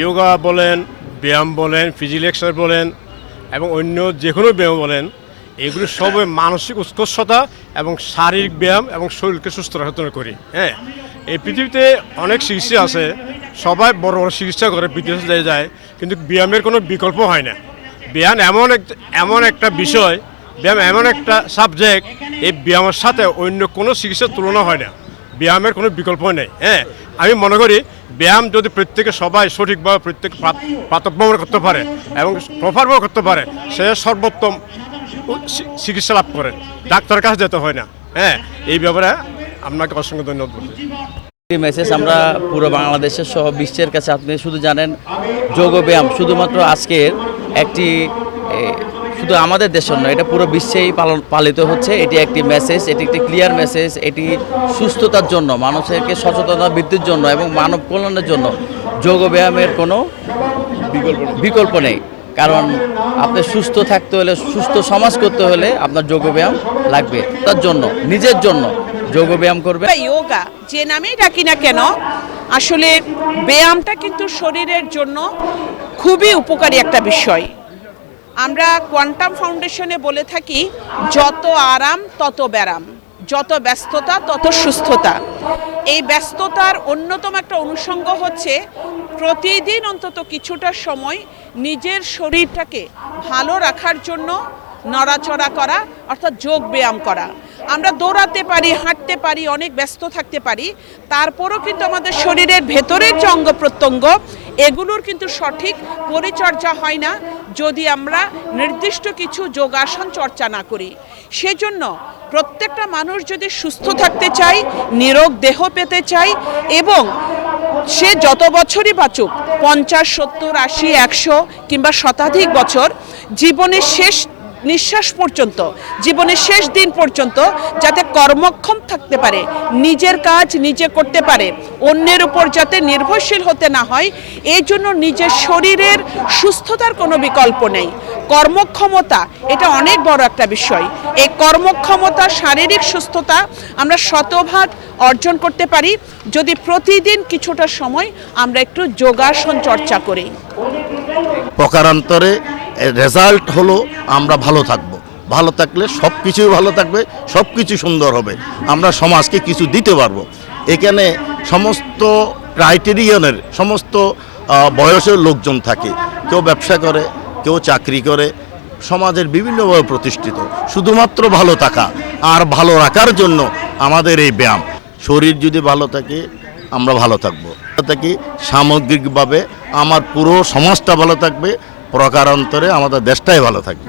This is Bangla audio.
যোগা বলেন, ব্যায়াম বলেন, ফিজিক্যাল এক্সারসাইজ বলেন এবং অন্য যে কোনো ব্যায়াম বলেন, এগুলো সবই মানসিক উৎকর্ষতা এবং শারীরিক ব্যায়াম এবং শরীরকে সুস্থ রাখার জন্য করি। হ্যাঁ, এই পৃথিবীতে অনেক চিকিৎসা আছে, সবাই বড় বড় চিকিৎসা করে, বিদেশে যায়, কিন্তু ব্যায়ামের কোনো বিকল্প হয় না। ব্যায়াম এমন একটা বিষয়, ব্যায়াম এমন একটা সাবজেক্ট, এই ব্যায়ামের সাথে অন্য কোনো চিকিৎসার তুলনা হয় না। ব্যায়ামের কোনো বিকল্প নেই। হ্যাঁ, আমি মনে করি ব্যায়াম যদি প্রত্যেকে সবাই সঠিকভাবে প্রত্যেক প্রাতঃভ্রমণ করতে পারে এবং প্রপারভাবে করতে পারে, সে সর্বোত্তম চিকিৎসা লাভ করে, ডাক্তারের কাছে যেতে হয় না। হ্যাঁ, এই ব্যাপারে আপনাকে অসংখ্য ধন্যবাদ বলছি। মেসেজ আমরা পুরো বাংলাদেশের সহ বিশ্বের কাছে, আপনি শুধু জানেন যোগব্যায়াম শুধুমাত্র আজকের একটি শুধু আমাদের দেশের নয়, এটা পুরো বিশ্বেই পালিত হচ্ছে। এটি একটি মেসেজ, এটি একটি ক্লিয়ার মেসেজ। এটি সুস্থতার জন্য, মানুষেরকে সচেতনতা বৃদ্ধির জন্য এবং মানব কল্যাণের জন্য যোগব্যায়ামের কোনো বিকল্প নেই। কারণ আপনি সুস্থ থাকতে হলে, সুস্থ সমাজ করতে হলে আপনার যোগব্যায়াম লাগবে। তার জন্য, নিজের জন্য যোগব্যায়াম করবে। যোগা যে নামেই ডাকি না কেন, আসলে ব্যায়ামটা কিন্তু শরীরের জন্য খুবই উপকারী একটা বিষয়। আমরা কোয়ান্টাম ফাউন্ডেশনে বলে থাকি, যত আরাম তত ব্যায়াম, যত ব্যস্ততা তত সুস্থতা। এই ব্যস্ততার অন্যতম একটা অনুষঙ্গ হচ্ছে প্রতিদিন অন্তত কিছুটা সময় নিজের শরীরটাকে ভালো রাখার জন্য নড়াচড়া করা, অর্থাৎ যোগ ব্যায়াম করা। আমরা দৌড়াতে পারি, হাঁটতে পারি, অনেক ব্যস্ত থাকতে পারি, তারপরও কিন্তু আমাদের শরীরের ভেতরের যে অঙ্গ প্রত্যঙ্গ, এগুলোর কিন্তু সঠিক পরিচর্যা হয় না যদি আমরা নির্দিষ্ট কিছু যোগাসন চর্চা না করি। সেজন্য প্রত্যেকটা মানুষ যদি সুস্থ থাকতে চায়, নিরোগ দেহ পেতে চায় এবং সে যত বছরই বাঁচুক, 50, 70, 80, 100 কিংবা শতাধিক বছর, জীবনের শেষ নিঃশ্বাস পর্যন্ত, জীবনের শেষ দিন পর্যন্ত যাতে কর্মক্ষম থাকতে পারে, নিজের কাজ নিজে করতে পারে, অন্যের উপর যাতে নির্ভরশীল হতে না হয়, এই জন্য নিজের শরীরের সুস্থতার কোনো বিকল্প নেই। কর্মক্ষমতা এটা অনেক বড় একটা বিষয়। এই কর্মক্ষমতা, শারীরিক সুস্থতা আমরা শতভাগ অর্জন করতে পারি যদি প্রতিদিন কিছুটা সময় আমরা একটু যোগাসন চর্চা করি। প্রকারান্তরে রেজাল্ট হলো আমরা ভালো থাকব। ভালো থাকলে সব কিছুই ভালো থাকবে, সব কিছু সুন্দর হবে, আমরা সমাজকে কিছু দিতে পারবো। এখানে সমস্ত ক্রাইটেরিয়নের, সমস্ত বয়সের লোকজন থাকে, কেউ ব্যবসা করে, কেউ চাকরি করে, সমাজের বিভিন্নভাবে প্রতিষ্ঠিত। শুধুমাত্র ভালো থাকা আর ভালো রাখার জন্য আমাদের এই ব্যায়াম। শরীর যদি ভালো থাকে আমরা ভালো থাকবো, থাকি সামগ্রিকভাবে আমার পুরো সমাজটা ভালো থাকবে, প্রকারান্তরে আমাদের দেশটাই ভালো থাকবে।